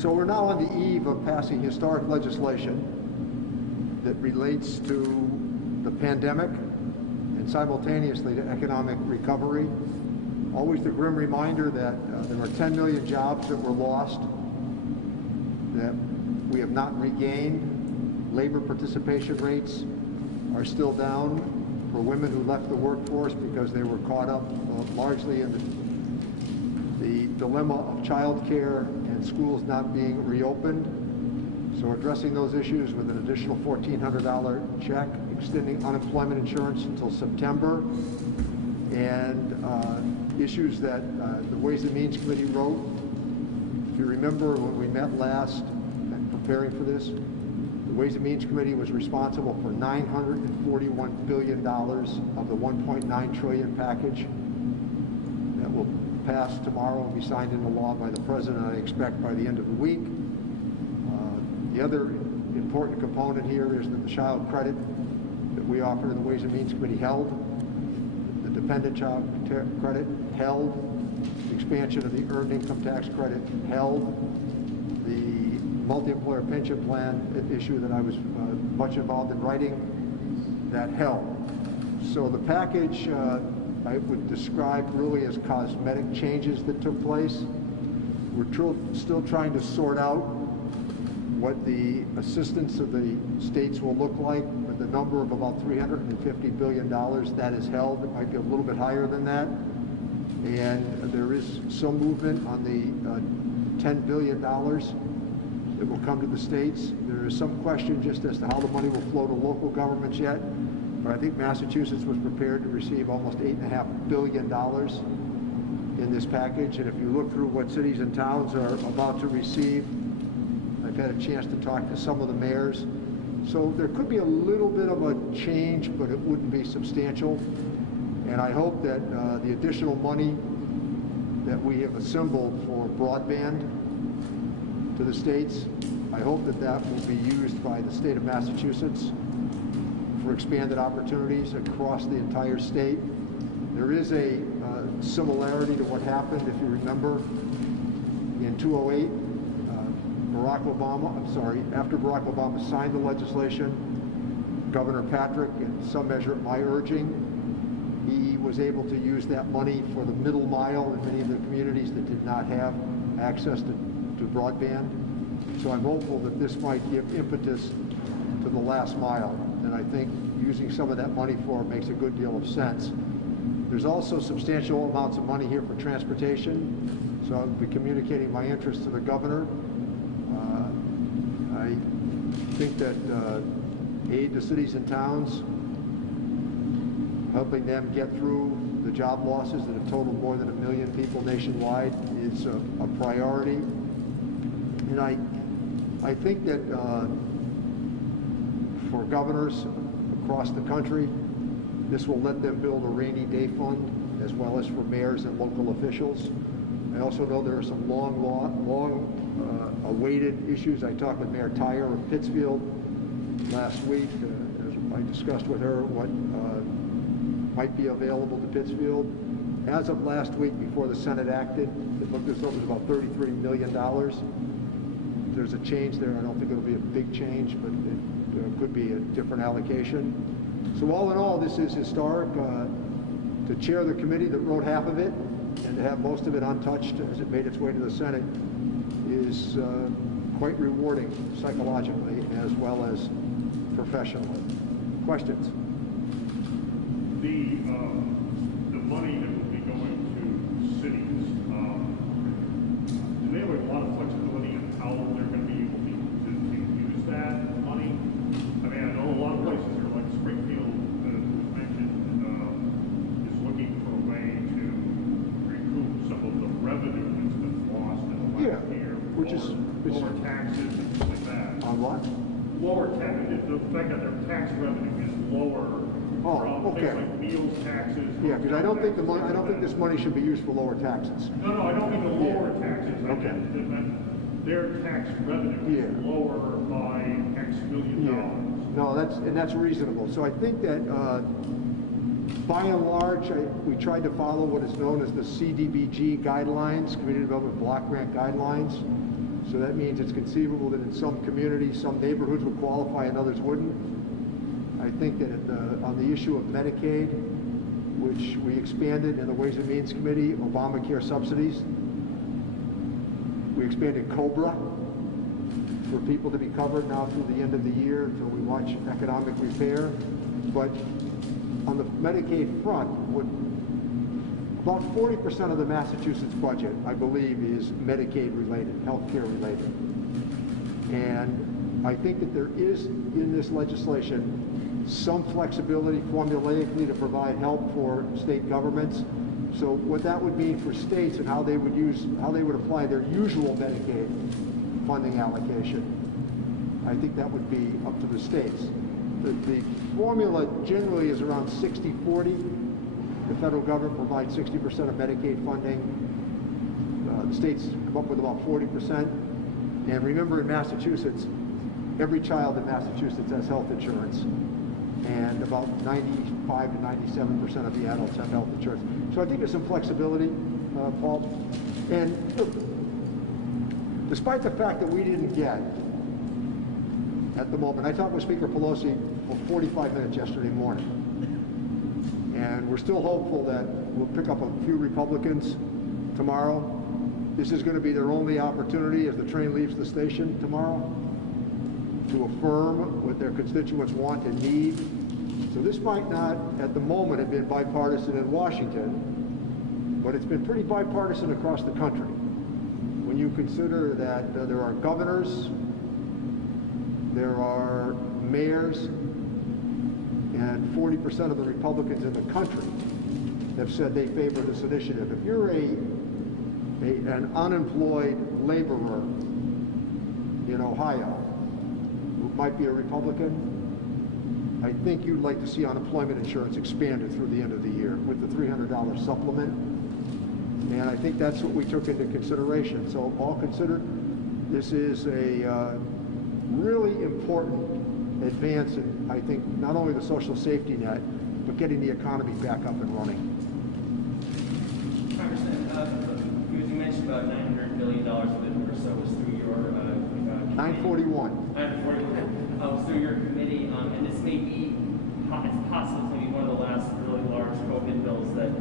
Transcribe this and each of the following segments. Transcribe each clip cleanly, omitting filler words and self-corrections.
So we're now on the eve of passing historic legislation that relates to the pandemic and simultaneously to economic recovery. Always the grim reminder that there are 10 million jobs that were lost, that we have not regained. Labor participation rates are still down for women who left the workforce because they were caught up largely in the dilemma of child care and schools not being reopened. So addressing those issues with an additional $1,400 check, extending unemployment insurance until September, and issues that the Ways and Means Committee wrote. If you remember when we met last and preparing for this, the Ways and Means Committee was responsible for $941 billion of the $1.9 trillion package that will pass tomorrow and be signed into law by the President, I expect, by the end of the week. The other important component here is that the child credit that we offer to the Ways and Means Committee held, the dependent child credit held, the expansion of the earned income tax credit held, the multi-employer pension plan issue that I was much involved in writing, that held. So the package I would describe really as cosmetic changes that took place. We're still trying to sort out what the assistance of the states will look like, but the number of about $350 billion that is held. It might be a little bit higher than that. And there is some movement on the $10 billion that will come to the states. There is some question just as to how the money will flow to local governments yet, but I think Massachusetts was prepared to receive almost $8.5 billion in this package. And if you look through what cities and towns are about to receive, I've had a chance to talk to some of the mayors. So there could be a little bit of a change, but it wouldn't be substantial. And I hope that the additional money that we have assembled for broadband to the states, I hope that that will be used by the state of Massachusetts for expanded opportunities across the entire state. There is a similarity to what happened, if you remember, in 2008. After Barack Obama signed the legislation, Governor Patrick, in some measure at my urging, he was able to use that money for the middle mile in many of the communities that did not have access to broadband. So I'm hopeful that this might give impetus to the last mile, and I think using some of that money for it makes a good deal of sense. There's also substantial amounts of money here for transportation, so I'll be communicating my interest to the governor. I think that aid to cities and towns, helping them get through the job losses that have totaled more than 1 million people nationwide, is a priority. And I think that for governors across the country, this will let them build a rainy day fund, as well as for mayors and local officials. I also know there are some long awaited issues. I talked with Mayor Tyre of Pittsfield last week. As I discussed with her what might be available to Pittsfield. As of last week, before the Senate acted, it looked as though it was about $33 million. There's a change there. I don't think it'll be a big change, but it could be a different allocation. So all in all, this is historic. To chair the committee that wrote half of it and to have most of it untouched as it made its way to the Senate is quite rewarding psychologically as well as professionally. Questions? The money that will be going to cities, do they have a lot of flexibility in how they're going to be able to use that money? I mean, I know a lot of places are like Springfield, as was mentioned, is looking for a way to recoup some of the revenue that's been lost in the last year. Which is lower taxes and things like that. On what? Lower taxes. The fact that their tax revenue is lower. From things like meals taxes. Yeah, because I don't think this money should be used for lower taxes. No, I don't mean the lower taxes. Okay. Their tax revenue is lower by X million dollars. No, that's reasonable. So I think that by and large, we tried to follow what is known as the CDBG guidelines, Community Development Block Grant Guidelines. So that means it's conceivable that in some communities, some neighborhoods would qualify and others wouldn't. I think that on the issue of Medicaid, which we expanded in the Ways and Means Committee, Obamacare subsidies, we expanded COBRA for people to be covered now through the end of the year until we watch economic repair. But on the Medicaid front, about 40% of the Massachusetts budget, I believe, is Medicaid related, healthcare related. And I think that there is in this legislation some flexibility formulaically to provide help for state governments. So what that would mean for states and how they would apply their usual Medicaid funding allocation, I think that would be up to the states. The formula generally is around 60-40. The federal government provides 60% of Medicaid funding. The states come up with about 40%. And remember, in Massachusetts, every child in Massachusetts has health insurance. And about 95 to 97% of the adults have health insurance. So I think there's some flexibility, Paul. And look, despite the fact that we didn't get, at the moment, I talked with Speaker Pelosi for 45 minutes yesterday morning. And we're still hopeful that we'll pick up a few Republicans tomorrow. This is going to be their only opportunity as the train leaves the station tomorrow to affirm what their constituents want and need. So this might not, at the moment, have been bipartisan in Washington, but it's been pretty bipartisan across the country. When you consider that there are governors, there are mayors, and 40% of the Republicans in the country have said they favor this initiative. If you're an unemployed laborer in Ohio who might be a Republican, I think you'd like to see unemployment insurance expanded through the end of the year with the $300 supplement. And I think that's what we took into consideration. So all considered, this is a really important advance in, I think, not only the social safety net, but getting the economy back up and running. Congressman, you mentioned about $900 billion of it or so was through your 941. 941 was through your committee, and this may be, it's possible to be one of the last really large COVID bills that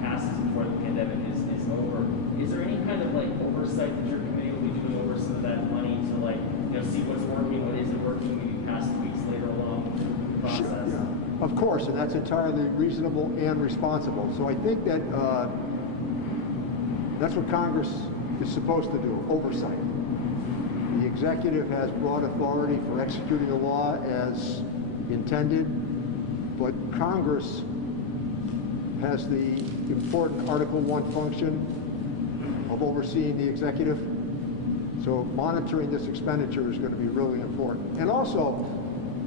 passes before the pandemic is over. Is there any kind of oversight that your committee will be doing over some of that money to see what's working, what isn't working, maybe pass tweaks later along the process? Sure, yeah. Of course, and that's entirely reasonable and responsible. So I think that that's what Congress is supposed to do, oversight. The executive has broad authority for executing the law as intended, but Congress has the important Article 1 function of overseeing the executive. So monitoring this expenditure is going to be really important. And also,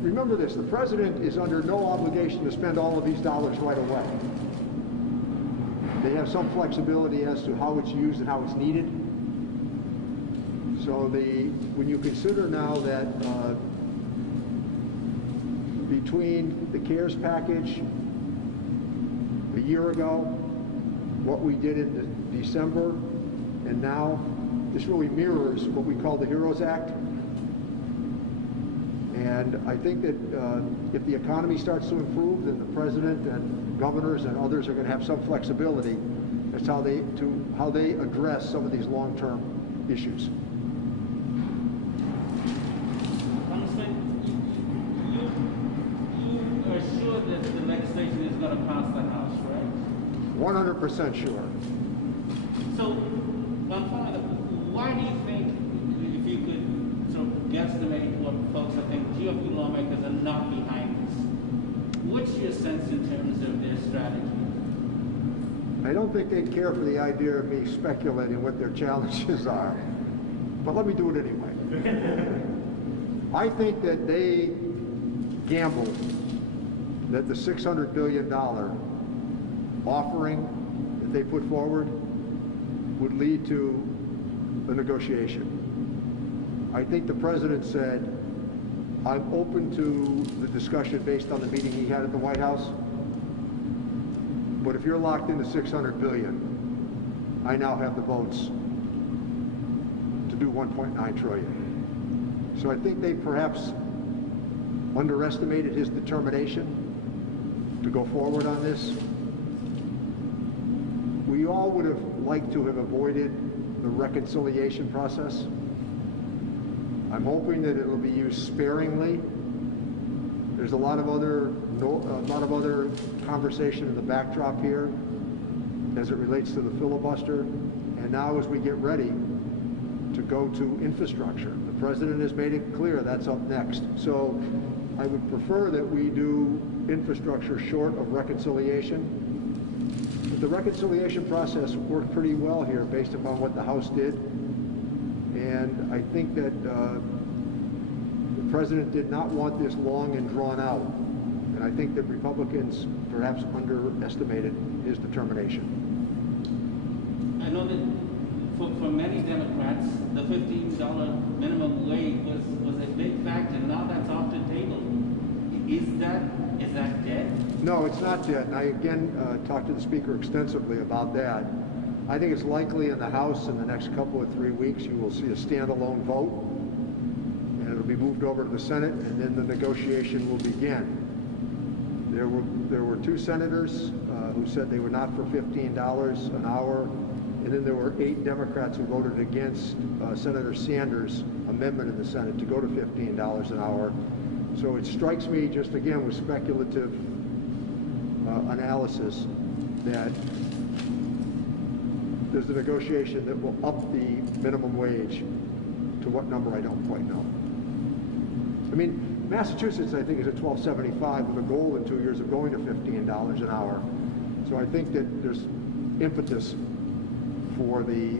remember this, the president is under no obligation to spend all of these dollars right away. They have some flexibility as to how it's used and how it's needed. So when you consider now that between the CARES package a year ago, what we did in December, and now, this really mirrors what we call the HEROES Act. And I think that if the economy starts to improve, then the president and governors and others are going to have some flexibility as to how they address some of these long-term issues. Congressman, you are sure that the legislation is going to pass the House, right? 100% sure. So, why do you think, if you could sort of guesstimate what folks I think GOP lawmakers are not behind this, what's your sense in terms of their strategy? I don't think they'd care for the idea of me speculating what their challenges are, but let me do it anyway. I think that they gambled that the $600 billion offering that they put forward would lead to a negotiation. I think the president said, I'm open to the discussion based on the meeting he had at the White House, but if you're locked into $600 billion, I now have the votes do 1.9 trillion. So I think they perhaps underestimated his determination to go forward on this. We all would have liked to have avoided the reconciliation process. I'm hoping that it'll be used sparingly. There's a lot of other conversation in the backdrop here as it relates to the filibuster. And now as we get ready to go to infrastructure, the president has made it clear that's up next. So I would prefer that we do infrastructure short of reconciliation. But the reconciliation process worked pretty well here based upon what the House did. And I think that the president did not want this long and drawn out. And I think that Republicans perhaps underestimated his determination. I know that for many Democrats, the $15 minimum wage was a big factor. Now that's off the table. Is that dead? No, it's not dead. And I again talked to the Speaker extensively about that. I think it's likely in the House in the next couple of 3 weeks you will see a standalone vote, and it'll be moved over to the Senate, and then the negotiation will begin. There were 2 senators who said they were not for $15 an hour, and then there were 8 Democrats who voted against Senator Sanders' amendment in the Senate to go to $15 an hour. So it strikes me, just again with speculative analysis, that there's a negotiation that will up the minimum wage to what number I don't quite know. I mean, Massachusetts, I think, is at $12.75 with a goal in 2 years of going to $15 an hour. So I think that there's impetus for the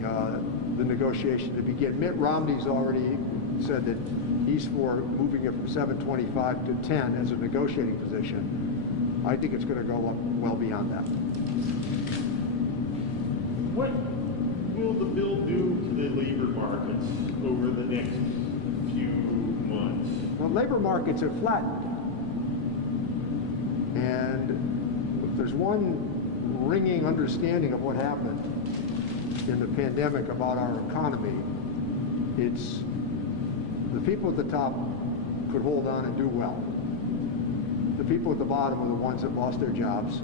negotiation to begin. Mitt Romney's already said that he's for moving it from $7.25 to $10 as a negotiating position. I think it's going to go up well beyond that. What will the bill do to the labor markets over the next few months? Well, labor markets have flattened. And if there's one ringing understanding of what happened in the pandemic about our economy, it's the people at the top could hold on and do well. The people at the bottom are the ones that lost their jobs.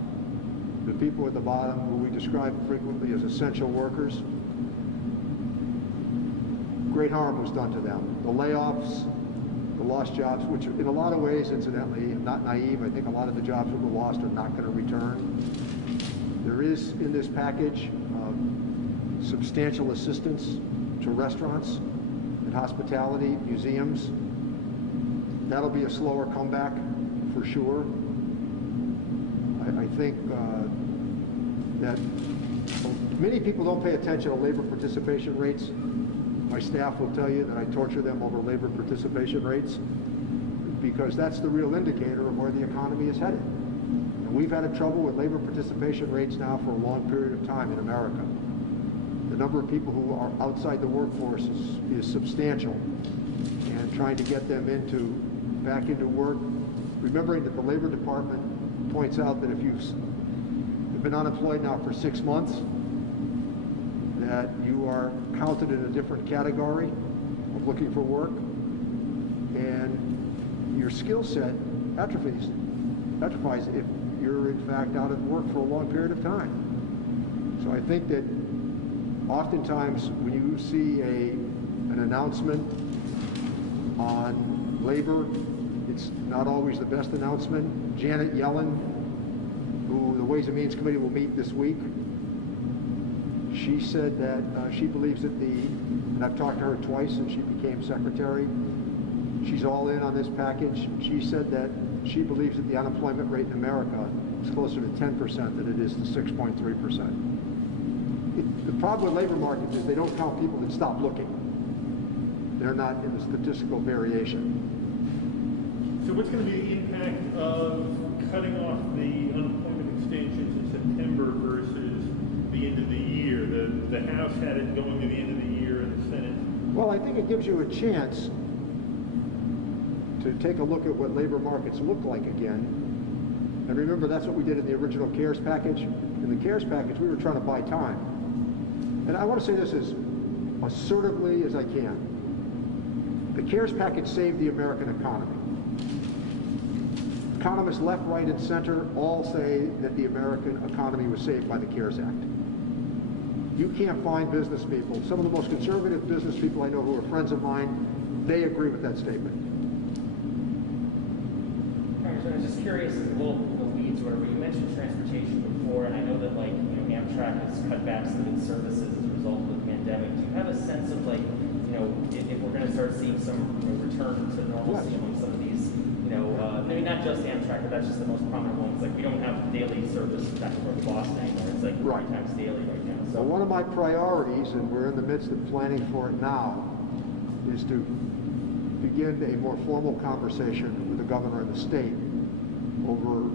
The people at the bottom, who we describe frequently as essential workers, great harm was done to them. The layoffs, the lost jobs, which in a lot of ways, incidentally, I'm not naive, I think a lot of the jobs that were lost are not going to return. There is in this package substantial assistance to restaurants and hospitality, museums. That'll be a slower comeback for sure. I think that many people don't pay attention to labor participation rates. My staff will tell you that I torture them over labor participation rates because that's the real indicator of where the economy is headed. And we've had trouble with labor participation rates now for a long period of time in America. The number of people who are outside the workforce is substantial, and trying to get them back into work, remembering that the Labor Department points out that if you've been unemployed now for 6 months, that you are counted in a different category of looking for work, and your skill set atrophies if you're in fact out of work for a long period of time. So I think that oftentimes when you see an announcement on labor, it's not always the best announcement. Janet Yellen, who the Ways and Means Committee will meet this week, she said that she believes that and I've talked to her twice since she became secretary, she's all in on this package. She said that she believes that the unemployment rate in America is closer to 10% than it is to 6.3%. The problem with labor markets is they don't count people that stop looking. They're not in the statistical variation. So what's going to be the impact of cutting off the unemployment extensions in September versus the end of the year? The House had it going to the end of the year and the Senate. Well, I think it gives you a chance to take a look at what labor markets look like again. And remember, that's what we did in the original CARES package. In the CARES package, we were trying to buy time. And I want to say this as assertively as I can. The CARES package saved the American economy. Economists left, right, and center all say that the American economy was saved by the CARES Act. You can't find business people, some of the most conservative business people I know who are friends of mine, they agree with that statement. Congressman, I was just curious, a little weeds, whatever. You mentioned transportation before, and I know that, like, you know, Amtrak has cut back some of its services as a result of the pandemic. Do you have a sense of, like, you know, if we're going to start seeing some, you know, return to normalcy among some of these, you know, maybe not just Amtrak, but that's just the most prominent ones. Like, we don't have daily service back and forth to Boston anymore. It's like 3 times daily right now. So one of my priorities, and we're in the midst of planning for it now, is to begin a more formal conversation with the governor and the state over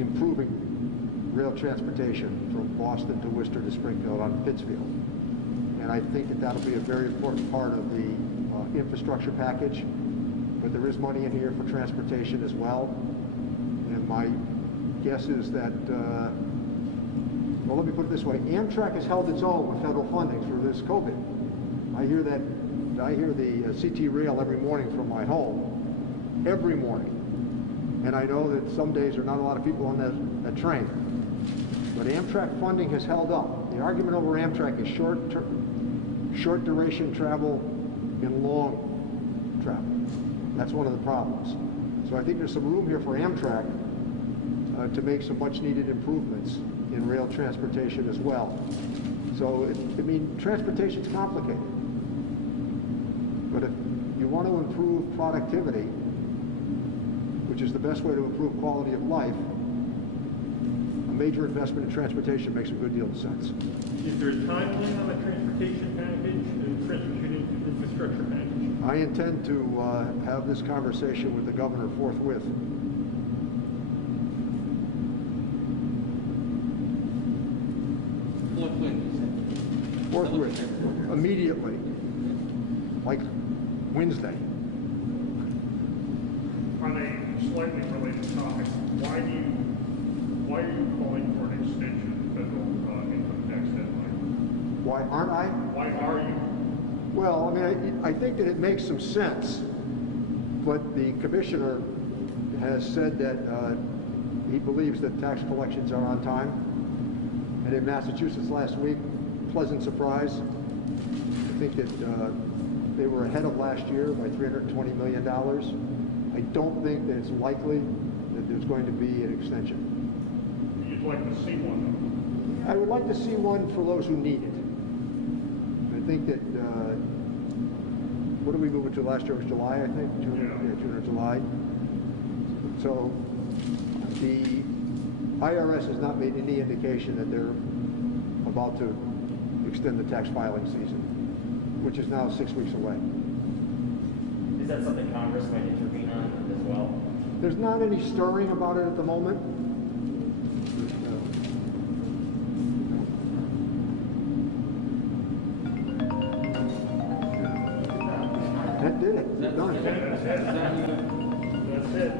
improving rail transportation from Boston to Worcester to Springfield on Pittsfield. And I think that that'll be a very important part of the infrastructure package. But there is money in here for transportation as well. And my guess is that, well, let me put it this way. Amtrak has held its own with federal funding through this COVID. I hear the CT rail every morning from my home, every morning. And I know that some days there are not a lot of people on that train. But Amtrak funding has held up. The argument over Amtrak is short duration travel and long travel. That's one of the problems. So I think there's some room here for Amtrak to make some much needed improvements in rail transportation as well. So, I mean, transportation's complicated. But if you want to improve productivity, which is the best way to improve quality of life, a major investment in transportation makes a good deal of sense. Is there a timeline on the transportation package, the transportation infrastructure package? I intend to have this conversation with the governor forthwith. Forthwith, immediately, like Wednesday. On a slightly related topic, why are you calling for an extension of the federal income tax deadline? Why aren't I? Why are you? Well, I mean, I think that it makes some sense, but the commissioner has said that he believes that tax collections are on time. And in Massachusetts last week, pleasant surprise. I think that they were ahead of last year by $320 million. I don't think that it's likely that there's going to be an extension. You'd like to see one, though? I would like to see one for those who need it. I think that, what did we move it to last year? It was July, I think? June or July. So the IRS has not made any indication that they're about to extend the tax filing season, which is now 6 weeks away. is that something Congress might intervene on as well? There's not any stirring about it at the moment. That did it. Done. That's it.